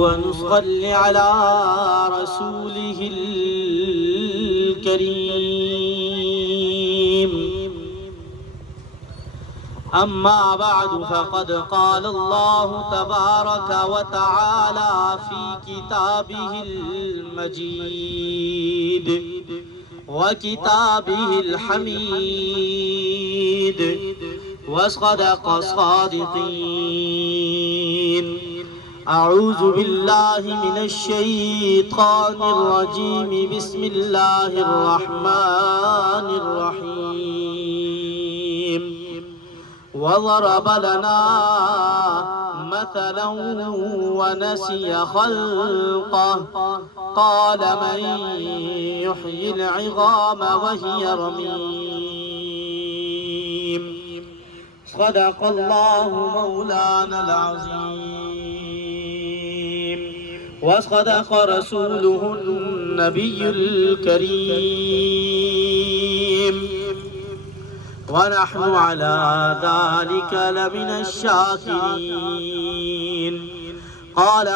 ونصلي على رسوله الكريم. أما بعد فقد قال الله تبارك وتعالى في كتابه المجيد وكتابه الحميد وصدق الصادقين. أعوذ بالله من الشيطان الرجيم. بسم الله الرحمن الرحيم. وضرب لنا مثلا ونسي خلقه قال من يحيي العظام وهي رميم. صدق الله مولانا العظيم وصدق رسوله النبي الكريم ونحن على ذلك لمن الشاكرين. قال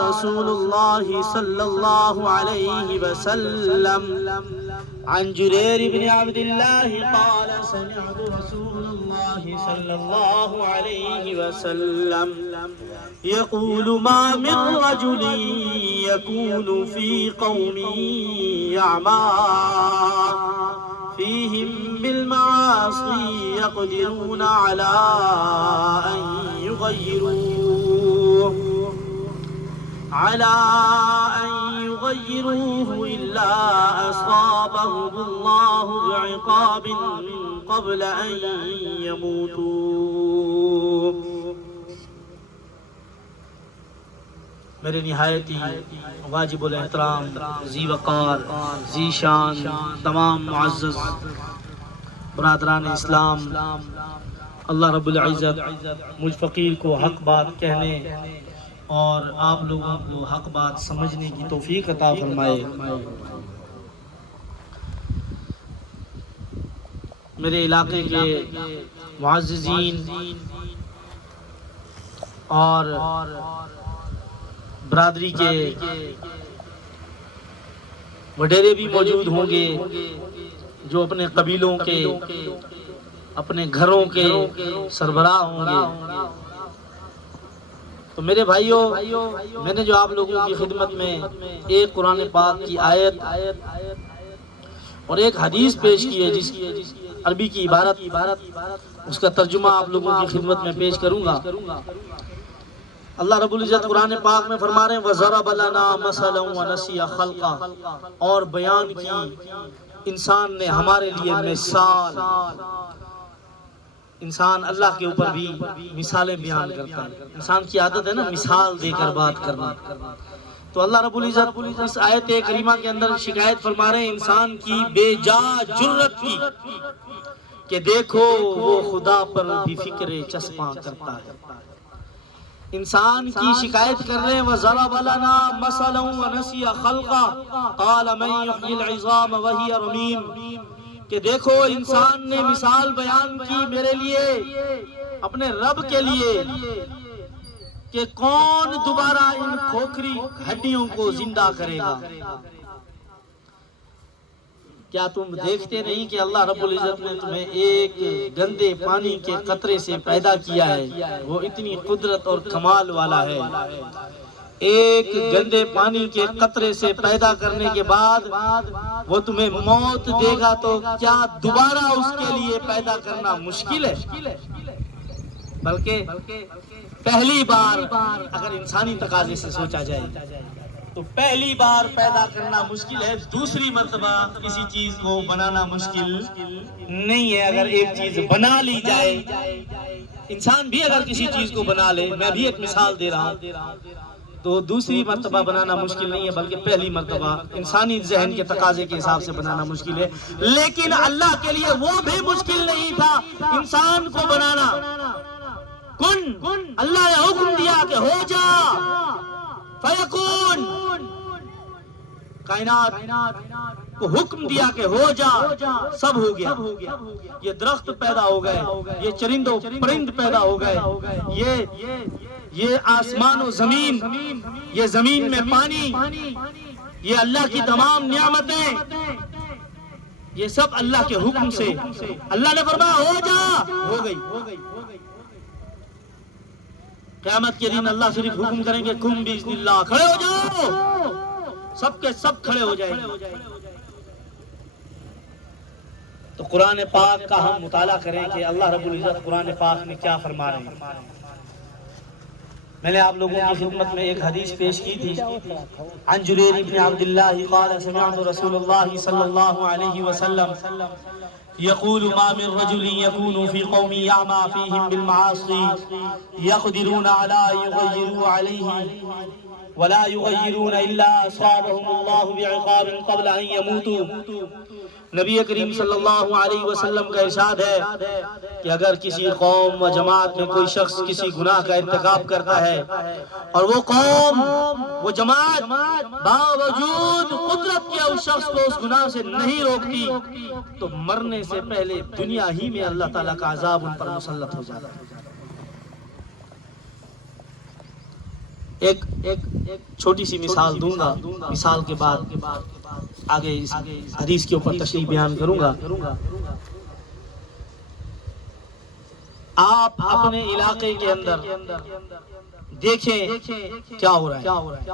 رسول الله صلى الله عليه وسلم عن جرير بن عبد الله قال سمعت رسول الله صلى الله عليه وسلم يقول ما من رجل يكون في قوم يعمى فيهم بالمعاصي يقدرون على أن يغيروه إلا أصابهم الله بعقاب قبل أن يموتوا. میرے نہایت ہی واجب الاحترام ذی وقار ذی شان تمام معزز برادران اسلام، اللہ رب العزت مجھ فقیر کو حق بات کہنے اور آپ لوگوں کو حق بات سمجھنے کی توفیق عطا فرمائے. میرے علاقے کے معززین اور برادری کے وڈیرے بھی موجود ہوں گے جو اپنے قبیلوں کے اپنے گھروں کے سربراہ ہوں گے. تو میرے بھائیوں، میں نے جو آپ لوگوں کی خدمت میں ایک قرآن پاک کی آیت اور ایک حدیث پیش کی ہے جس عربی کی عبارت اس کا ترجمہ آپ لوگوں کی خدمت میں پیش کروں گا. اللہ رب العزت قرآن پاک میں فرما رہے ہیں وَضَرَبَ لَنَا مَثَلًا وَنَسِيَ خَلْقَهُ، اور بیان کی انسان نے ہمارے لیے مثال. انسان اللہ کے اوپر بھی مثالیں بیان کرتا ہے. انسان کی عادت ہے نا مثال دے کر بات کرنا. تو اللہ رب العزت اس آیت کریمہ کے اندر شکایت فرما رہے ہیں انسان کی بے جا جرت کی کہ دیکھو وہ خدا پر بھی فکر چسپاں کرتا ہے. انسان کی شکایت کر رہے ہیں وَضَرَبَ لَنَا مَثَلًا وَنَسِيَ خَلْقَهُ قَالَ مَن يُحْيِي الْعِظَامَ وَهِيَ رَمِيمٌ، کہ دیکھو انسان نے مثال بیان کی میرے لیے، اپنے رب کے لیے، کہ کون دوبارہ ان کھوکھری ہڈیوں کو زندہ کرے گا. کیا تم دیکھتے نہیں کہ اللہ رب العزت نے تمہیں ایک گندے پانی کے قطرے سے پیدا کیا ہے؟ وہ اتنی قدرت اور کمال والا ہے. ایک گندے پانی کے قطرے سے پیدا کرنے کے بعد وہ تمہیں موت دے گا تو کیا دوبارہ اس کے لیے پیدا کرنا مشکل ہے؟ بلکہ پہلی بار اگر انسانی تقاضے سے سوچا جائے تو پہلی بار پیدا کرنا مشکل ہے، دوسری مرتبہ کسی چیز کو بنانا مشکل نہیں ہے. اگر ایک چیز بنا لی جائے، انسان بھی اگر کسی چیز کو بنا لے، میں بھی ایک مثال دے رہا ہوں، تو دوسری مرتبہ بنانا مشکل نہیں ہے بلکہ پہلی مرتبہ انسانی ذہن کے تقاضے کے حساب سے بنانا مشکل ہے. لیکن اللہ کے لیے وہ بھی مشکل نہیں تھا انسان کو بنانا. کن، اللہ نے حکم دیا کہ ہو جا، فیکون، کائنات کو حکم دیا کہ ہو جا، سب ہو گیا. یہ درخت پیدا ہو گئے، یہ چرند و پرند پیدا ہو گئے، یہ آسمان و زمین، یہ زمین میں پانی، یہ اللہ کی تمام نعمتیں، یہ سب اللہ کے حکم سے، اللہ نے فرمایا ہو جا، ہو گئی۔ قیامت کے دن اللہ صرف حکم کریں گے کم باذن اللہ، کھڑے ہو جاؤ، سب کے سب کھڑے ہو جائیں گے۔ تو قرآن پاک کا ہم مطالعہ کریں کہ اللہ رب العزت قرآن پاک میں کیا فرما رہے ہیں۔ میں نے آپ لوگوں کی خدمت میں ایک حدیث پیش کی تھی، عن جریر بن عبداللہ قال سمعت رسول اللہ صلی اللہ علیہ وسلم يقول ما من رجل يكون في قوم يعمى فيهم بالمعاصي يقدرون على يغيروا عليه ولا يغيرون إلا أصابهم الله بعقاب قبل أن يموتوا۔ نبی کریم صلی اللہ علیہ وسلم کا ارشاد ہے کہ اگر کسی قوم و جماعت میں کوئی شخص کسی گناہ کا ارتکاب کرتا ہے اور وہ قوم وہ جماعت باوجود قدرت کے اس شخص کو اس گناہ سے نہیں روکتی تو مرنے سے پہلے دنیا ہی میں اللہ تعالیٰ کا عذاب ان پر مسلط ہو جاتا ہے۔ ایک چھوٹی سی مثال دوں گا، مثال کے بعد آگے اس حدیث کے اوپر تشریح بیان کروں گا۔ آپ اپنے علاقے کے اندر دیکھیں کیا ہو رہا ہے،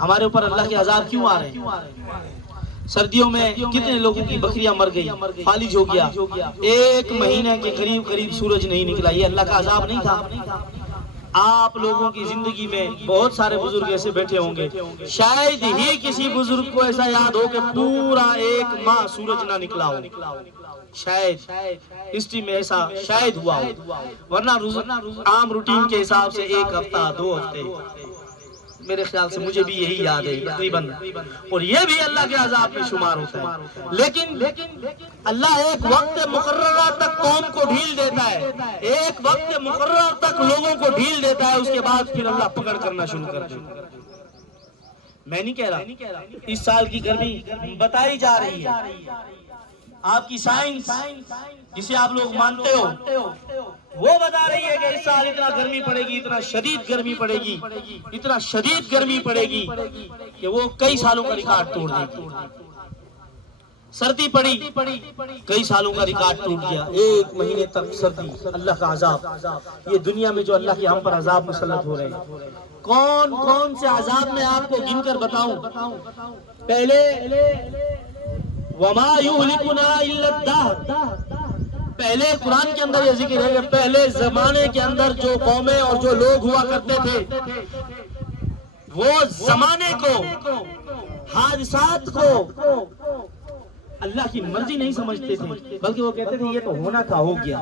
ہمارے اوپر اللہ کے عذاب کیوں آ رہے ہیں۔ سردیوں میں کتنے لوگوں کی بکریاں مر گئی، فالج ہو گیا، ایک مہینے کے قریب سورج نہیں نکلا، یہ اللہ کا عذاب نہیں تھا۔ آپ لوگوں کی زندگی میں بہت سارے بزرگ ایسے بیٹھے ہوں گے، شاید ہی کسی بزرگ کو ایسا یاد ہو کہ پورا ایک ماہ سورج نہ نکلا ہو، شاید ہسٹری میں ایسا شاید ہوا ہو، ورنہ عام روٹین کے حساب سے ایک ہفتہ 2 ہفتے، میرے خیال سے مجھے بھی یہی یاد ہے تقریباً، اور یہ بھی اللہ کے عذاب میں شمار ہوتا ہے۔ لیکن اللہ ایک وقت مقررہ تک قوم کو ڈھیل دیتا ہے، ایک وقت مقررہ تک لوگوں کو ڈھیل دیتا ہے، اس کے بعد پھر اللہ پکڑ کرنا شروع کر دیتا ہے۔ میں نہیں کہہ رہا، اس سال کی گرمی بتائی جا رہی ہے، آپ کی سائنس جسے آپ لوگ مانتے ہو وہ بتا رہی ہے کہ اس سال اتنا گرمی پڑے گی، اتنا شدید گرمی پڑے گی، اتنا شدید گرمی پڑے گی کہ وہ کئی سالوں کا ریکارڈ توڑ دے گی۔ سردی پڑی، کئی سالوں کا ریکارڈ ٹوٹ گیا، 1 مہینے تک سردی، اللہ کا عذاب۔ یہ دنیا میں جو اللہ کے ہم پر عذاب مسلط ہو رہے ہیں، کون کون سے عذاب میں آپ کو گن کر بتاؤں؟ پہلے وَمَا يُهْلِكُنَا إِلَّا الدَّهْرُ، پہلے قرآن کے اندر یہ ذکر ہے کہ پہلے زمانے کے اندر جو قومیں اور جو لوگ ہوا کرتے تھے وہ زمانے کو، حادثات کو اللہ کی مرضی نہیں سمجھتے تھے، بلکہ وہ کہتے تھے یہ تو ہونا تھا، ہو گیا۔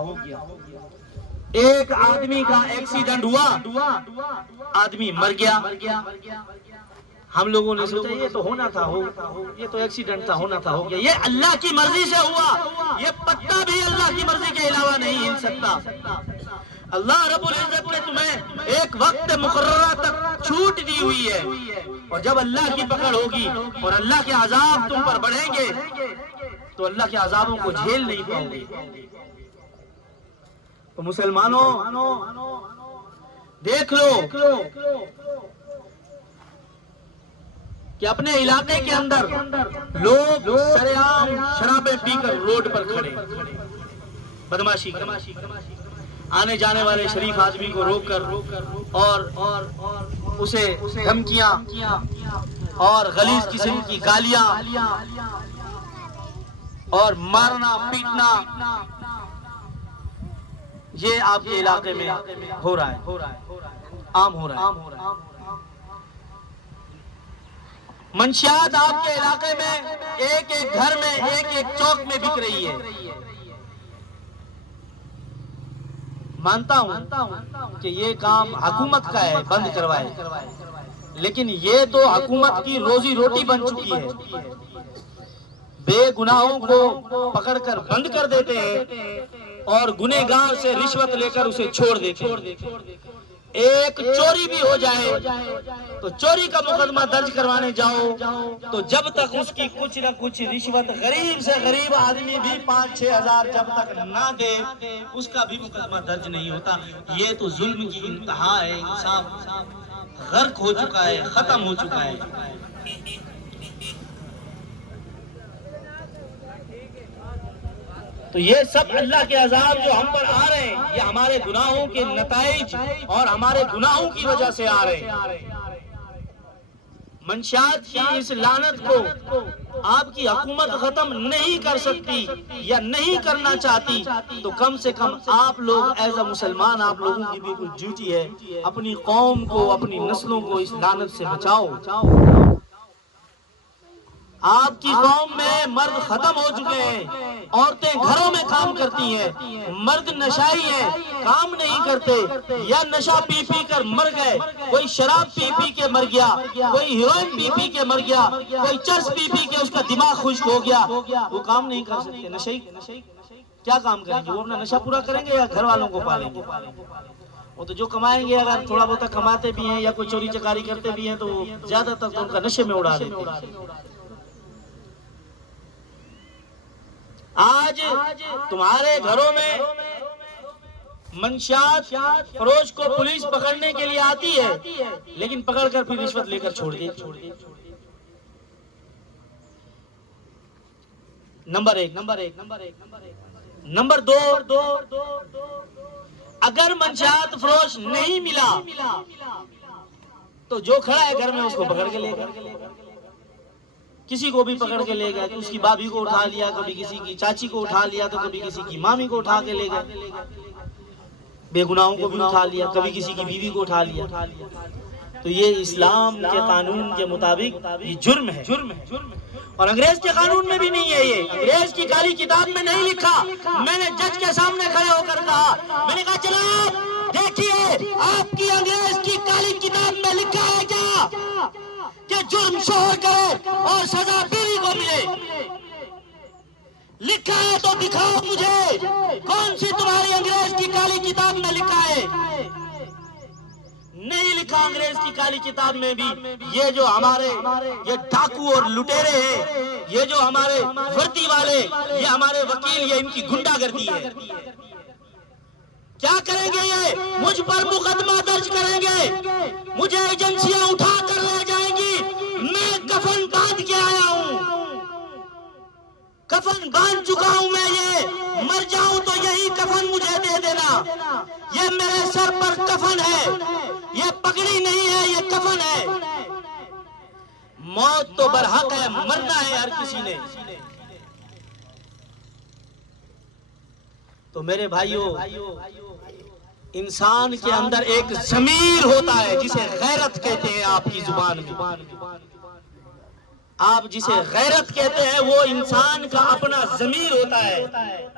ایک آدمی کا ایکسیڈنٹ ہوا، آدمی مر گیا، ہم لوگوں نے سوچا یہ تو ہونا تھا، یہ تو ایکسیڈنٹ تھا، ہونا تھا، ہو گیا۔ یہ اللہ کی مرضی سے ہوا، یہ پتا بھی اللہ کی مرضی کے علاوہ نہیں ہل سکتا۔ اللہ رب العزت نے تمہیں ایک وقت مقررہ تک چھوٹ دی ہوئی ہے، اور جب اللہ کی پکڑ ہوگی اور اللہ کے عذاب تم پر بڑھیں گے تو اللہ کے عذابوں کو جھیل نہیں پاؤ گے۔ تو مسلمانوں دیکھ لو کہ اپنے علاقے کے اندر لوگ سرے عام شرابیں پی کر روڈ پر کھڑے، بدماشی کر، آنے جانے والے شریف آدمی کو روک کر اور اسے دھمکیاں اور غلیظ قسم کی گالیاں اور مارنا پیٹنا، یہ آپ کے علاقے میں ہو رہا ہے، عام ہو رہا ہے۔ منشیات آپ کے علاقے میں ایک ایک گھر میں، ایک ایک چوک میں بک رہی ہے۔ مانتا ہوں کہ یہ کام حکومت کا ہے، بند کروائے، لیکن یہ تو حکومت کی روزی روٹی بن چکی ہے۔ بے گناہوں کو پکڑ کر بند کر دیتے ہیں اور گنہگار سے رشوت لے کر اسے چھوڑ دیتے ہیں۔ ایک چوری بھی ہو جائے تو چوری کا مقدمہ درج کروانے جاؤ تو جب تک اس کی کچھ نہ کچھ رشوت غریب سے غریب آدمی بھی 5-6 ہزار جب تک نہ دے اس کا بھی مقدمہ درج نہیں ہوتا. یہ تو ظلم کی انتہا ہے. انصاف غرق ہو چکا ہے, ختم ہو چکا ہے. تو یہ سب اللہ کے عذاب جو ہم پر آ رہے ہیں یہ ہمارے گناہوں کے نتائج اور ہمارے گناہوں کی وجہ سے آ رہے ہیں. منشیات کی اس لعنت کو آپ کی حکومت ختم نہیں کر سکتی یا نہیں کرنا چاہتی تو کم سے کم آپ لوگ ایز اے مسلمان آپ لوگوں کی بھی کچھ ڈیوٹی ہے. اپنی قوم کو, اپنی نسلوں کو اس لعنت سے بچاؤ. آپ کی قوم میں مرد ختم ہو چکے ہیں, عورتیں گھروں میں کام کرتی ہیں, مرد نشائی ہیں, کام نہیں کرتے, یا نشہ پی پی کر مر گئے. کوئی شراب پی پی کے مر گیا, کوئی ہیروئن پی پی کے مر گیا, کوئی چرس پی پی کے اس کا دماغ خشک ہو گیا. وہ کام نہیں کر سکتے. نشائی کیا کام کریں گے؟ وہ اپنا نشہ پورا کریں گے یا گھر والوں کو پالیں گے؟ وہ تو جو کمائیں گے, اگر تھوڑا بہت کماتے بھی ہیں یا کوئی چوری چکاری کرتے بھی ہیں تو زیادہ تر ان کا نشے میں اڑا دیتے ہیں. آج تمہارے گھروں میں منشیات فروش کو پولیس پکڑنے کے لیے آتی ہے لیکن پکڑ کر پھر رشوت لے کر چھوڑ دیتی. نمبر ایک. نمبر دو, اگر منشیات فروش نہیں ملا تو جو کھڑا ہے گھر میں اس کو پکڑ کے لے گا. کسی کو بھی پکڑ کے لے گئے, اس کی بابی کو اٹھا لیا, کبھی کسی کی چاچی کو اٹھا لیا, تو کبھی کسی کی مامی کو اٹھا کے لے گئے, بے گناہوں کو بھی اٹھا لیا, کبھی کسی کی بیوی کو اٹھا لیا. تو یہ اسلام کے قانون کے مطابق یہ جرم ہے. اور انگریز کے قانون میں بھی نہیں ہے. یہ انگریز کی کالی کتاب میں نہیں لکھا. میں نے جج کے سامنے کھڑے ہو کر کہا, میں نے کہا جناب دیکھیے آپ کی انگریز کی کالی کتاب میں لکھا ہے کیا کہ جرم شوہر کرے اور سزا بیوی کو ملے؟ لکھا ہے تو دکھاؤ مجھے, کون سی تمہاری انگریز کی کالی کتاب میں لکھا ہے؟ نہیں لکھا انگریز کی کالی کتاب میں بھی. یہ جو ہمارے یہ ڈاکو اور لٹیرے ہیں, یہ جو ہمارے وردی والے, یہ ہمارے وکیل, یہ ان کی گنڈا گردی ہے. کیا کریں گے؟ یہ مجھ پر مقدمہ درج کریں گے, مجھے ایجنسیاں اٹھا کر لے جائیں گی. میں کفن باندھ کے آیا ہوں, کفن باندھ چکا ہوں. میں یہ مر جاؤں تو یہی کفن مجھے دے دینا. یہ میرے سر پر کفن ہے, یہ پگڑی نہیں ہے, یہ کفن ہے. موت تو برحق ہے, مرنا ہے ہر کسی نے. تو میرے بھائیوں, انسان کے اندر ایک ضمیر ہوتا ہے جسے غیرت کہتے ہیں. آپ کی زبان میں آپ جسے غیرت کہتے ہیں وہ انسان کا اپنا ضمیر ہوتا ہے.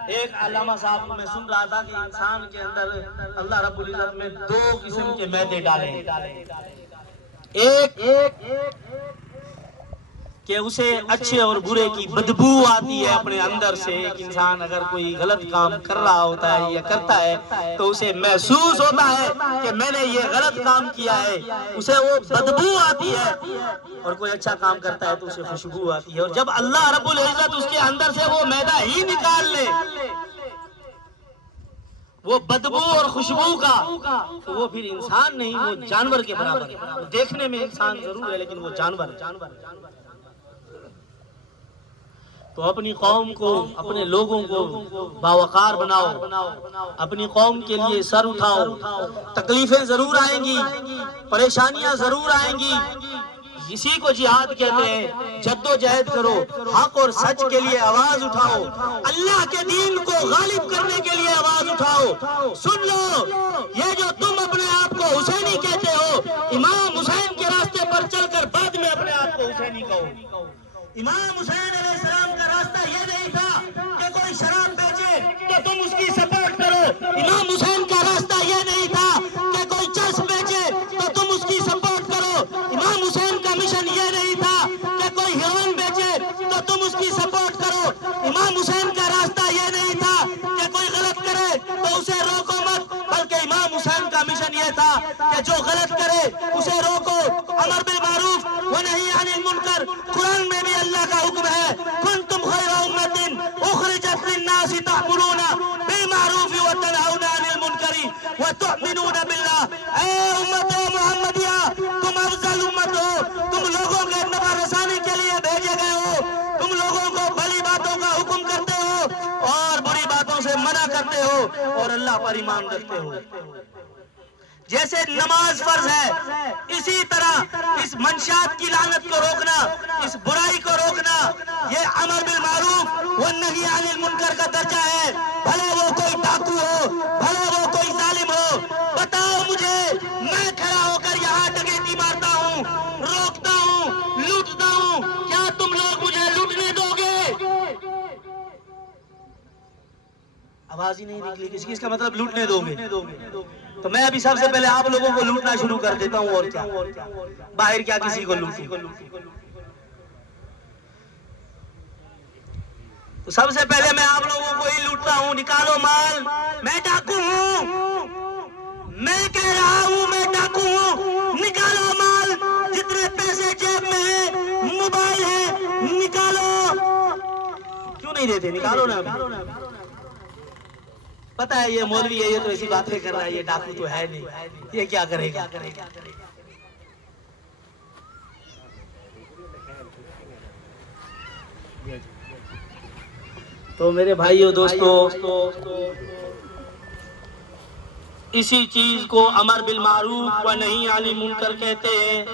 ایک علامہ صاحب کو میں سن رہا تھا کہ انسان کے اندر اللہ رب العزت میں 2 قسم کے معدے ڈالے ہیں. ایک کہ اسے اچھے اور برے کی بدبو آتی ہے اپنے اندر سے. ایک انسان اگر کوئی غلط کام کر رہا ہوتا ہے یا کرتا ہے تو اسے محسوس ہوتا ہے کہ میں نے یہ غلط کام کیا ہے, اسے وہ بدبو آتی ہے. اور کوئی اچھا کام کرتا ہے تو اسے خوشبو آتی ہے. اور جب اللہ رب العزت اس کے اندر سے وہ معدہ ہی نکال لے, وہ بدبو اور خوشبو کا, تو وہ پھر انسان نہیں, وہ جانور کے برابر ہے. دیکھنے میں انسان ضرور ہے لیکن وہ جانور ہے. تو اپنی قوم کو, اپنے لوگوں کو باوقار بناؤ, اپنی قوم کے لیے سر اٹھاؤ. تکلیفیں ضرور آئیں گی, پریشانیاں ضرور آئیں گی, اسی کو جہاد کہتے ہیں. جد و جہد کرو, حق اور سچ کے لیے آواز اٹھاؤ, اللہ کے دین کو غالب کرنے کے لیے آواز اٹھاؤ. سن لو, یہ جو تم اپنے آپ کو حسینی کہتے ہو, امام حسین کے راستے پر چل کر بعد میں اپنے آپ کو حسینی کہو. امام حسین علیہ السلام کا راستہ یہ نہیں تھا کہ کوئی شراب بیچے تو تم اس کی سپورٹ کرو. امام حسین کا راستہ یہ نہیں تھا کہ کوئی چرس بیچے تو تم اس کی سپورٹ کرو. امام حسین کا مشن یہ نہیں تھا کہ کوئی ہیروئن بیچے تو تم اس کی سپورٹ کرو. امام حسین کا راستہ یہ نہیں تھا کہ کوئی غلط کرے تو اسے روکو مت, بلکہ امام حسین کا مشن یہ تھا کہ امر بالمعروف و نہی عن المنکر، قرآن میں بھی اللہ کا حکم ہے، کنتم خیر امت اخرجت للناس تأمرون بالمعروف وتنہون عن المنکر وتؤمنون باللہ۔ اے امت محمدیہ، تم افضل امت ہو، تم لوگوں کے نفع رسانی کے لیے بھیجے گئے ہو، تم لوگوں کو بھلی باتوں کا حکم کرتے ہو اور بری باتوں سے منع کرتے ہو اور اللہ پر ایمان رکھتے ہو۔ جیسے نماز فرض ہے، اسی طرح اس منشیات کی لعنت کو روکنا، اس برائی کو روکنا، یہ امر بالمعروف والنہی عن المنکر کا درجہ ہے۔ بھلے وہ کوئی ڈاکو ہو، بھلے وہ کوئی ظالم ہو، بتاؤ مجھے، میں کھڑا ہو کر یہاں ڈکیتی مارتا ہوں، روکتا ہوں، لوٹتا ہوں، کیا تم لوگ مجھے لوٹنے دو گے؟ آواز ہی نہیں نکلی کسی کی، اس کا مطلب لوٹنے دو گے۔ تو میں ابھی سب سے پہلے آپ لوگوں کو لوٹنا شروع کر دیتا ہوں، اور کیا باہر کیا کسی کو لوٹوں۔ تو سب سے پہلے میں آپ لوگوں کو ہی لوٹتا ہوں، نکالو مال، میں ڈاکو ہوں، میں کہہ رہا ہوں میں ڈاکو ہوں، نکالو مال، جتنے پیسے جیب میں ہیں، موبائل ہے، نکالو۔ کیوں نہیں دیتے؟ نکالو نا۔ پتا ہے یہ مولوی ہے، یہ تو ایسی باتیں کر رہا ہے، یہ ڈاکو تو ہے نہیں، یہ کیا کرے گا؟ تو میرے بھائیو دوستو، اسی چیز کو امر بالمعروف و نہی عن المنکر کہتے ہیں،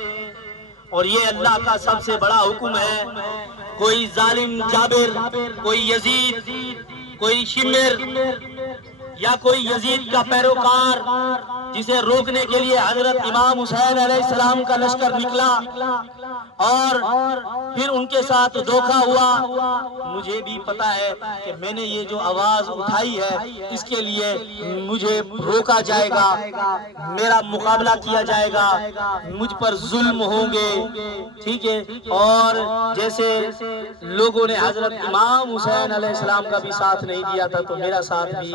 اور یہ اللہ کا سب سے بڑا حکم ہے۔ کوئی ظالم جابر، کوئی یزید، کوئی شمر یا کوئی یزید کا پیروکار، جسے روکنے کے لیے حضرت امام حسین علیہ السلام کا لشکر نکلا اور پھر ان کے ساتھ دھوکہ ہوا، مجھے بھی پتا ہے کہ میں نے یہ جو آواز اٹھائی ہے اس کے لیے مجھے روکا جائے گا، میرا مقابلہ کیا جائے گا، مجھ پر ظلم ہوں گے، ٹھیک ہے؟ اور جیسے لوگوں نے حضرت امام حسین علیہ السلام کا بھی ساتھ نہیں دیا تھا، تو میرا ساتھ بھی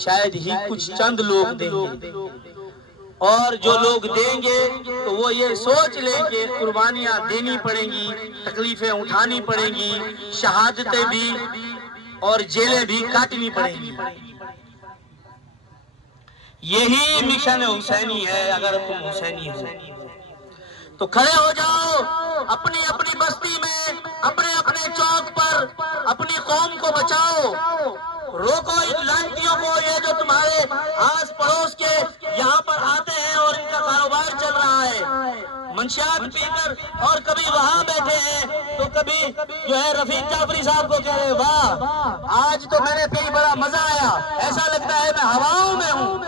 شاید ہی کچھ چند لوگ دیں گے، اور جو لوگ دیں گے تو وہ یہ سوچ لیں کہ قربانیاں دینی پڑیں گی، تکلیفیں اٹھانی پڑیں گی، شہادتیں بھی اور جیلیں بھی کاٹنی پڑیں گی۔ یہی مشن حسینی ہے۔ اگر تم حسینی ہو تو کھڑے ہو جاؤ، اپنی اپنی بستی میں، اپنے اپنے چوک پر اپنی قوم کو بچاؤ، روکو ان لانتیوں کو، یہ جو تمہارے آس پڑوس کے یہاں پر آتے ہیں اور ان کا کاروبار چل رہا ہے، منشیات پی کر، اور کبھی وہاں بیٹھے ہیں تو کبھی جو ہے رفیق جعفری صاحب کو کہہ رہے، واہ آج تو میں نے پی بڑا مزہ آیا، ایسا لگتا ہے میں ہواؤں میں ہوں،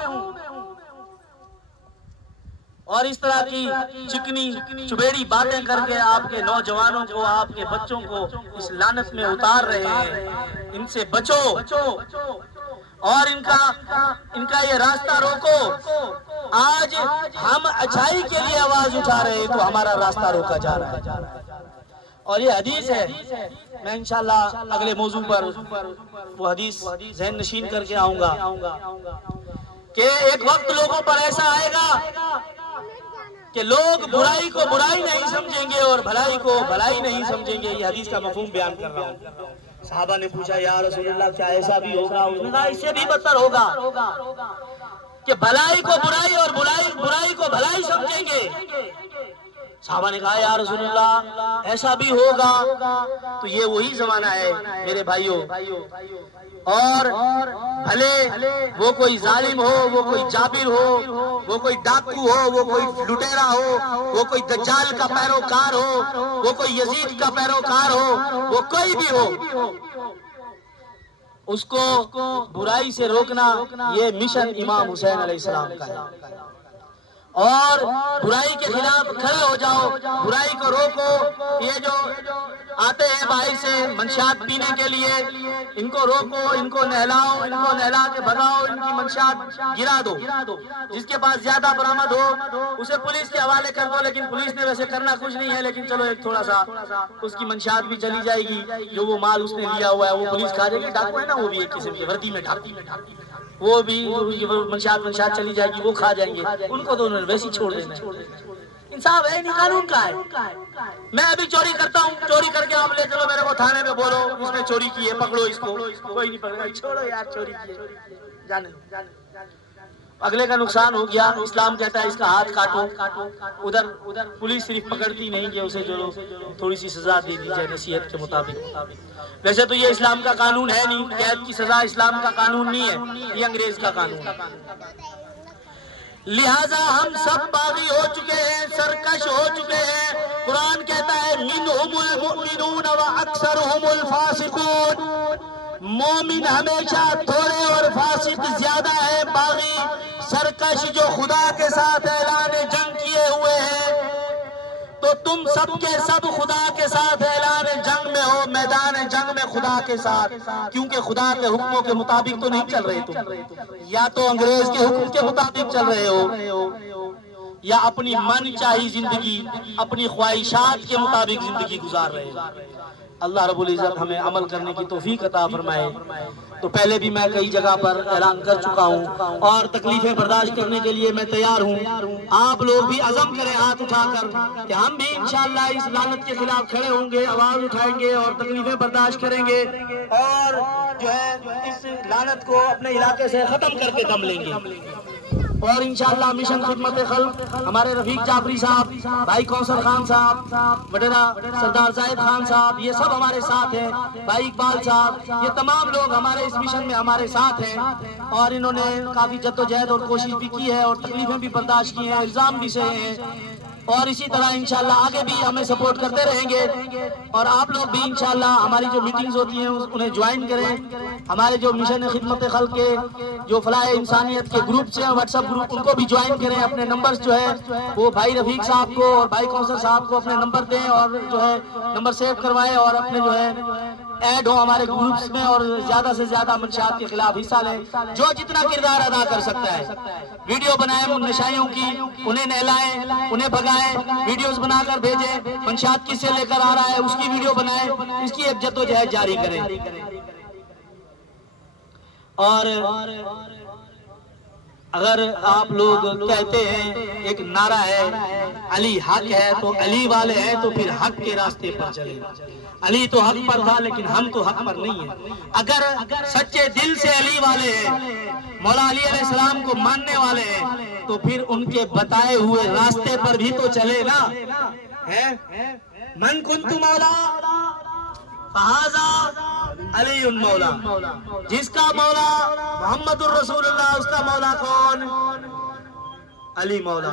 اور اس طرح کی چکنی چبیڑی باتیں کر کے آپ کے نوجوانوں کو، آپ کے بچوں کو اس لعنت میں اتار رہے ہیں۔ ان سے بچو اور ان کا یہ راستہ روکو۔ آج ہم اچھائی کے لیے آواز اٹھا رہے ہیں تو ہمارا راستہ روکا جا رہا ہے، اور یہ حدیث ہے۔ میں انشاءاللہ اگلے موضوع پر وہ حدیث ذہن نشین کر کے آؤں گا کہ ایک وقت لوگوں پر ایسا آئے گا کہ لوگ برائی کو برائی نہیں سمجھیں گے اور بھلائی کو بھلائی نہیں سمجھیں گے۔ یہ حدیث کا مفہوم بیان کر رہا ہوں۔ صحابہ نے پوچھا یا رسول اللہ کیا ایسا بھی ہوگا؟ اس نے کہا اس سے بھی بدتر ہوگا کہ بھلائی کو برائی اور برائی کو بھلائی سمجھیں گے۔ صحابہ نے کہا یا رسول اللہ ایسا بھی ہوگا، تو یہ وہی زمانہ ہے میرے بھائیوں، اور بھلے وہ کوئی ظالم ہو، وہ کوئی جابر ہو، وہ کوئی ڈاکو ہو، وہ کوئی لٹیرا ہو، وہ کوئی دجال کا پیروکار ہو، وہ کوئی یزید کا پیروکار ہو، وہ کوئی بھی ہو، اس کو برائی سے روکنا یہ مشن امام حسین علیہ السلام کا ہے۔ اور برائی کے خلاف کھڑے ہو جاؤ، برائی کو روکو۔ یہ جو آتے ہیں باہر سے منشیات پینے کے لیے، ان کو روکو، ان کو نہلاؤ، ان کو نہلا کے بھگاؤ، ان کی منشیات گرا دو۔ جس کے پاس زیادہ برآمد ہو اسے پولیس کے حوالے کر دو، لیکن پولیس نے ویسے کرنا کچھ نہیں ہے، لیکن چلو ایک تھوڑا سا اس کی منشیات بھی چلی جائے گی، جو وہ مال اس نے لیا ہوا ہے وہ پولیس کھا جائے گی۔ ڈاکو ہے نا وہ بھی ایک قسم کی وردی میں ڈاکو، وہ بھی منشیات چلی جائے گی، وہ کھا جائیں گے، ان کو تو انہوں نے ویسے چھوڑ دینا ہے۔ انصاف ہے نہیں، قانون کا ہے. میں ابھی چوری کرتا ہوں، چوری کر کے آپ لے چلو میرے کو تھانے میں، بولو اس نے چوری کی ہے، پکڑو اس کو، کوئی نہیں پکڑے گا. چھوڑو یار چوری کی ہے، جانے دو. اگلے کا نقصان ہو گیا. اسلام کہتا ہے اس کا ہاتھ کاٹو. ادھر پولیس صرف پکڑتی نہیں کہ اسے جو تھوڑی سی سزا دے دی جائے نصیحت کے مطابق. ویسے تو یہ اسلام کا قانون ہے نہیں، قید کی سزا اسلام کا قانون نہیں ہے، یہ انگریز کا قانون ہے. لہذا ہم سب باغی ہو چکے ہیں، سرکش ہو چکے ہیں. قرآن کہتا ہے منہم المؤمنون واکثرهم الفاسقون. مومن ہمیشہ تھوڑے اور فاسق زیادہ ہے، باغی سرکش جو خدا کے ساتھ اعلان جنگ کیے ہوئے ہیں. تو تم سب کے سب خدا کے ساتھ اعلان جنگ میں ہو، میدان جنگ میں خدا کے ساتھ. کیونکہ خدا کے حکموں کے مطابق تو نہیں چل رہے تم، یا تو انگریز کے حکم کے مطابق چل رہے ہو، یا اپنی من چاہی زندگی، اپنی خواہشات کے مطابق زندگی گزار رہے ہو. اللہ رب العزت ہمیں عمل کرنے کی توفیق عطا فرمائے. تو پہلے بھی میں کئی جگہ پر اعلان کر چکا ہوں اور تکلیفیں برداشت کرنے کے لیے میں تیار ہوں. آپ لوگ بھی عزم کریں ہاتھ اٹھا کر کہ ہم بھی انشاءاللہ اس لعنت کے خلاف کھڑے ہوں گے، آواز اٹھائیں گے اور تکلیفیں برداشت کریں گے، اور جو ہے اس لعنت کو اپنے علاقے سے ختم کر کے دم لیں گے. اور انشاءاللہ مشن خدمت خلق ہمارے رفیق جعفری صاحب، بھائی کوثر خان صاحب وڈیرا، سردار زاہد خان صاحب، یہ سب ہمارے ساتھ ہیں. بھائی اقبال صاحب، یہ تمام لوگ ہمارے اس مشن میں ہمارے ساتھ ہیں، اور انہوں نے کافی جدوجہد اور کوشش بھی کی ہے اور تکلیفیں بھی برداشت کی ہیں، الزام بھی سہے ہیں. اور اسی طرح انشاءاللہ آگے بھی ہمیں سپورٹ کرتے رہیں گے. اور آپ لوگ بھی انشاءاللہ ہماری جو میٹنگز ہوتی ہیں انہیں جوائن کریں. ہمارے جو مشن خدمت خلق کے جو فلاح انسانیت کے گروپس ہیں، واٹس ایپ گروپ، ان کو بھی جوائن کریں. اپنے نمبرز جو ہے وہ بھائی رفیق صاحب کو اور بھائی کوثر صاحب کو اپنے نمبر دیں، اور جو ہے نمبر سیو کروائیں، اور اپنے جو ہے ایڈ ہو ہمارے گروپس میں، اور زیادہ سے زیادہ منشیات کے خلاف حصہ لیں. جو جتنا کردار ادا کر سکتا ہے، ویڈیو بنائیں نشائیوں کی، انہیں نہلائیں، انہیں بھگائیں، ویڈیوز بنا کر بھیجیں. منشیات کس سے لے کر آ رہا ہے اس کی ویڈیو بنائیں، اس کی ایک جدوجہد جاری کریں. اور اگر آپ لوگ کہتے ہیں ایک نعرہ ہے علی حق ہے، تو علی والے ہیں تو پھر حق کے راستے پر چلیں. علی تو حق پر تھا لیکن ہم تو حق پر نہیں ہیں. اگر سچے دل سے علی والے ہیں، مولا علی علیہ السلام کو ماننے والے ہیں، تو پھر ان کے بتائے ہوئے راستے پر بھی تو چلے نا. من کنت مولا فہذا علی مولا. جس کا مولا محمد الرسول اللہ، اس کا مولا کون؟ علی مولا.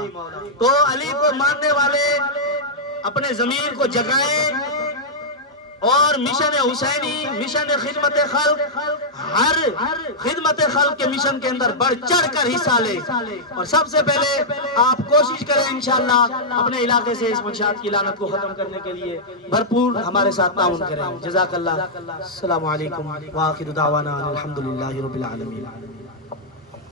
تو علی کو ماننے والے اپنے ضمیر کو جگائیں اور مشن حسینی، مشن خدمت خلق، ہر خدمت خلق کے مشن کے اندر بڑھ چڑھ کر حصہ لے. اور سب سے پہلے آپ کوشش کریں انشاءاللہ اپنے علاقے سے اس منشیات کی لعنت کو ختم کرنے کے لیے بھرپور ہمارے ساتھ تعاون کریں. جزاک اللہ. السلام علیکم وآخر دعوانا الحمدللہ رب العالمین.